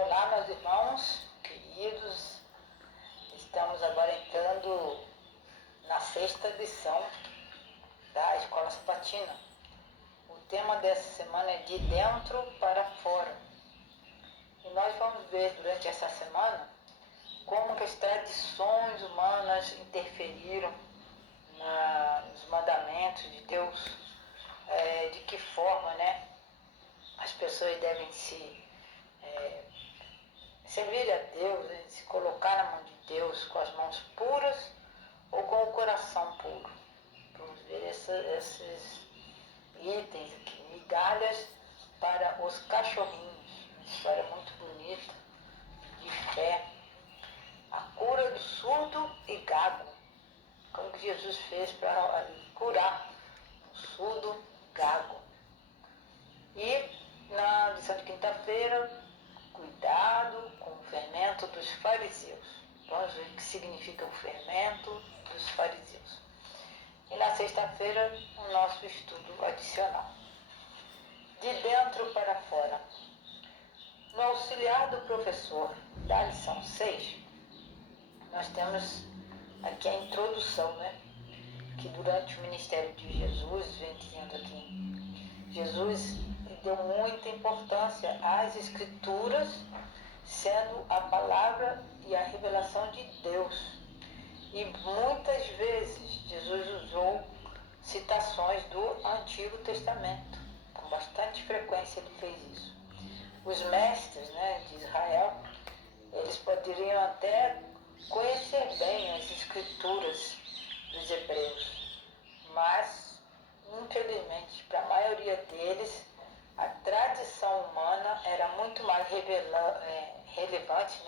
Olá, meus irmãos queridos, estamos agora entrando na sexta lição da Escola Sabatina. O tema dessa semana é de dentro para fora. E nós vamos ver durante essa semana como que as tradições humanas interferiram nos mandamentos de Deus, de que forma, as pessoas devem se servir a Deus, se colocar na mão de Deus com as mãos puras ou com o coração puro. Vamos ver esses itens aqui, migalhas para os cachorrinhos. Uma história muito bonita, de fé. A cura do surdo e gago. Como que Jesus fez para curar o surdo gago. E na lição de quinta-feira, cuidado com o fermento dos fariseus. Vamos ver o que significa o fermento dos fariseus. E na sexta-feira, o nosso estudo adicional. De dentro para fora. No auxiliar do professor da lição 6, nós temos aqui a introdução, que durante o ministério de Jesus, vem dizendo aqui, Jesus deu muita importância às Escrituras, sendo a palavra e a revelação de Deus. E muitas vezes Jesus usou citações do Antigo Testamento. Com bastante frequência ele fez isso. Os mestres de Israel, eles poderiam até conhecer bem as Escrituras dos hebreus, mas, infelizmente, para a maioria deles, a tradição humana era muito mais relevante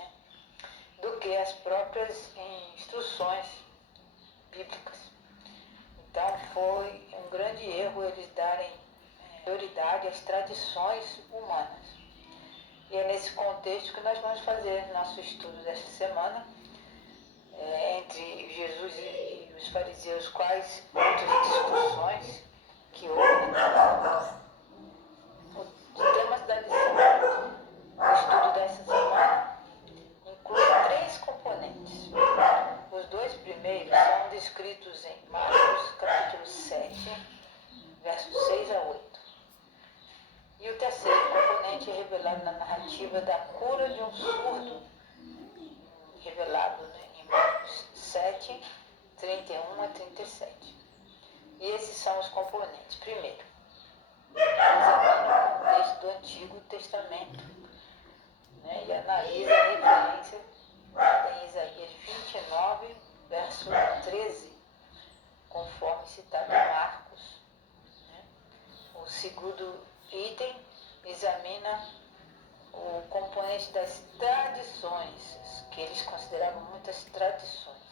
do que as próprias instruções bíblicas. Então foi um grande erro eles darem prioridade às tradições humanas. E é nesse contexto que nós vamos fazer nosso estudo desta semana, entre Jesus e os fariseus, quais outras discussões que houve. Os temas da lição, o estudo dessa semana, inclui 3 componentes. Os 2 primeiros são descritos em Marcos capítulo 7, versos 6 a 8. E o terceiro componente é revelado na narrativa da cura de um surdo, revelado em Marcos 7, 31 a 37. E esses são os componentes. Primeiro, examina o contexto do Antigo Testamento, e analisa a referência em Isaías 29, verso 13, conforme citado em Marcos. O segundo item examina o componente das tradições, que eles consideravam muitas tradições.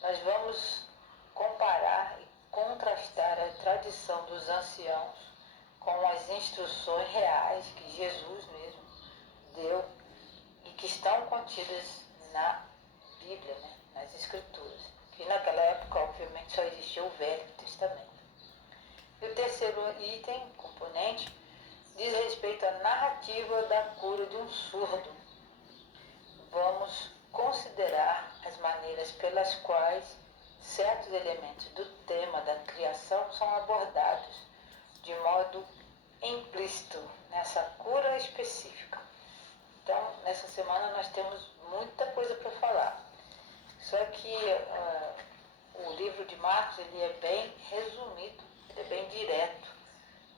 Nós vamos comparar e contrastar a tradição dos anciãos com as instruções reais que Jesus mesmo deu e que estão contidas na Bíblia, nas Escrituras. Que naquela época, obviamente, só existia o Velho Testamento. E o terceiro item, componente, diz respeito à narrativa da cura de um surdo. Vamos considerar as maneiras pelas quais certos elementos do tema da criação são abordados de modo implícito nessa cura específica. Então, nessa semana nós temos muita coisa para falar. Só que o livro de Marcos ele é bem resumido, ele é bem direto.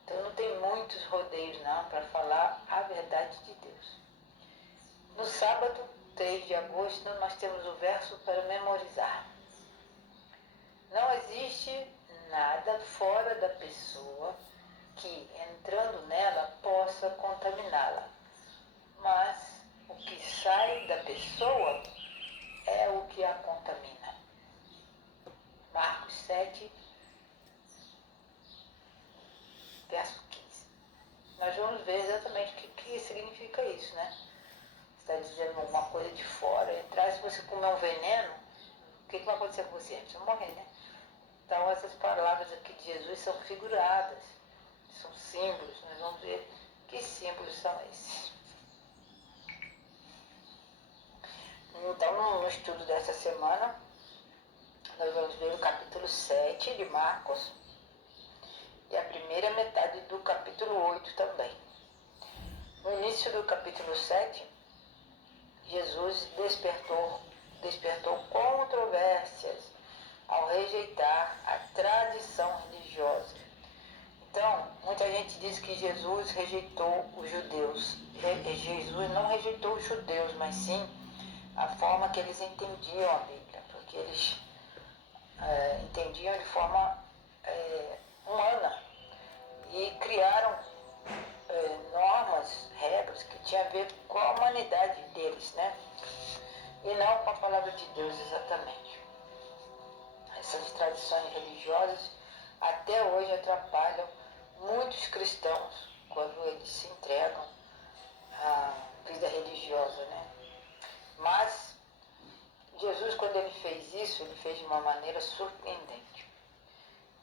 Então não tem muitos rodeios para falar a verdade de Deus. No sábado, 3 de agosto, nós temos o verso para memorizar. Não existe nada fora da pessoa que, entrando nela, possa contaminá-la. Mas o que sai da pessoa é o que a contamina. Marcos 7, verso 15. Nós vamos ver exatamente o que significa isso, Está dizendo alguma coisa de fora, entrar, se você comer um veneno, o que vai acontecer com você? Você vai morrer, Então essas palavras aqui de Jesus são figuradas, são símbolos. Nós vamos ver que símbolos são esses. estudo dessa semana, nós vamos ver o capítulo 7 de Marcos e a primeira metade do capítulo 8 também. No início do capítulo 7, Jesus despertou controvérsias ao rejeitar a tradição religiosa. Então, muita gente diz que Jesus rejeitou os judeus. Jesus não rejeitou os judeus, mas sim a forma que eles entendiam a Bíblia, porque eles entendiam de forma humana e criaram normas, regras que tinham a ver com a humanidade deles, né? E não com a palavra de Deus exatamente. Essas tradições religiosas até hoje atrapalham muitos cristãos quando eles se entregam à vida religiosa, né? Mas Jesus, quando ele fez isso, ele fez de uma maneira surpreendente.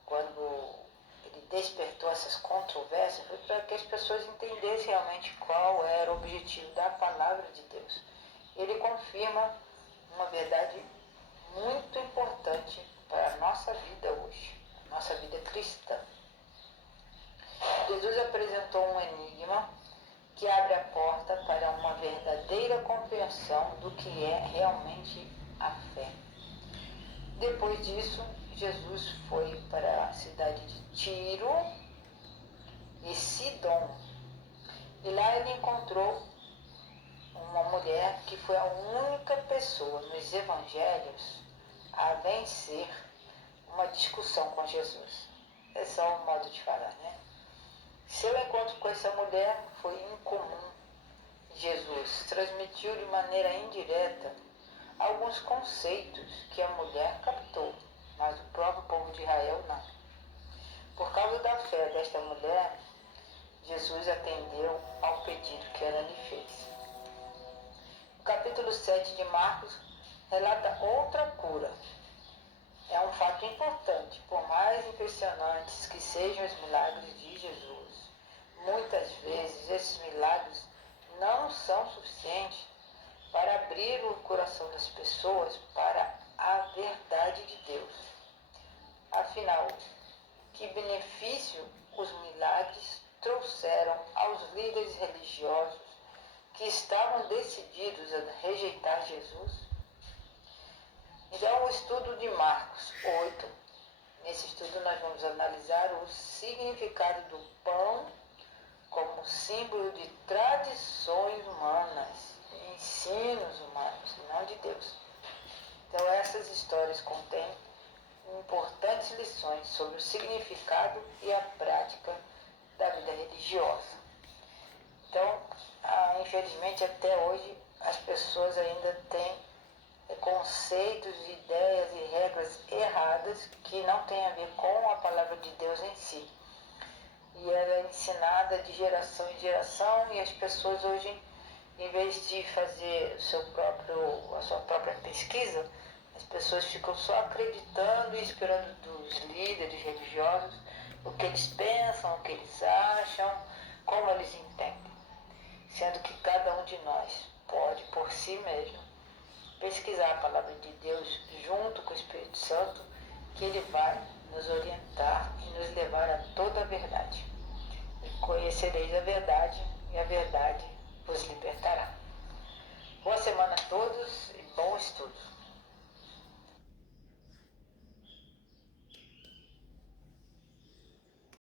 Quando ele despertou essas controvérsias, foi para que as pessoas entendessem realmente qual era o objetivo da palavra de Deus. Ele confirma uma verdade muito importante para a nossa vida hoje, a nossa vida cristã. Jesus apresentou um enigma que abre a porta para uma verdadeira compreensão do que é realmente a fé. Depois disso, Jesus foi para a cidade de Tiro e Sidom. E lá ele encontrou uma mulher que foi a única pessoa nos evangelhos a vencer uma discussão com Jesus. Esse é o modo de falar, né? Seu encontro com essa mulher foi incomum. Jesus transmitiu de maneira indireta alguns conceitos que a mulher captou, mas o próprio povo de Israel não. Por causa da fé desta mulher, Jesus atendeu ao pedido que ela lhe fez. O capítulo 7 de Marcos relata outra cura. É um fato importante, por mais impressionantes que sejam os milagres de Jesus, muitas vezes esses milagres não são suficientes para abrir o coração das pessoas para a verdade de Deus. Afinal, que benefício os milagres trouxeram aos líderes religiosos que estavam decididos a rejeitar Jesus? Então, o estudo de Marcos 8. Nesse estudo nós vamos analisar o significado do pão como símbolo de tradições humanas, ensinos humanos, não de Deus. Então essas histórias contêm importantes lições sobre o significado e a prática da vida religiosa. Então, infelizmente até hoje as pessoas ainda têm conceitos, ideias e regras erradas que não têm a ver com a palavra de Deus em si. E ela é ensinada de geração em geração e as pessoas hoje, em vez de fazer a sua própria pesquisa, as pessoas ficam só acreditando e esperando dos líderes religiosos o que eles pensam, o que eles acham, como eles entendem. Sendo que cada um de nós pode, por si mesmo, pesquisar a palavra de Deus junto com o Espírito Santo, que ele vai nos orientar e nos levar a toda a verdade. E conhecereis a verdade, e a verdade vos libertará. Boa semana a todos e bom estudo.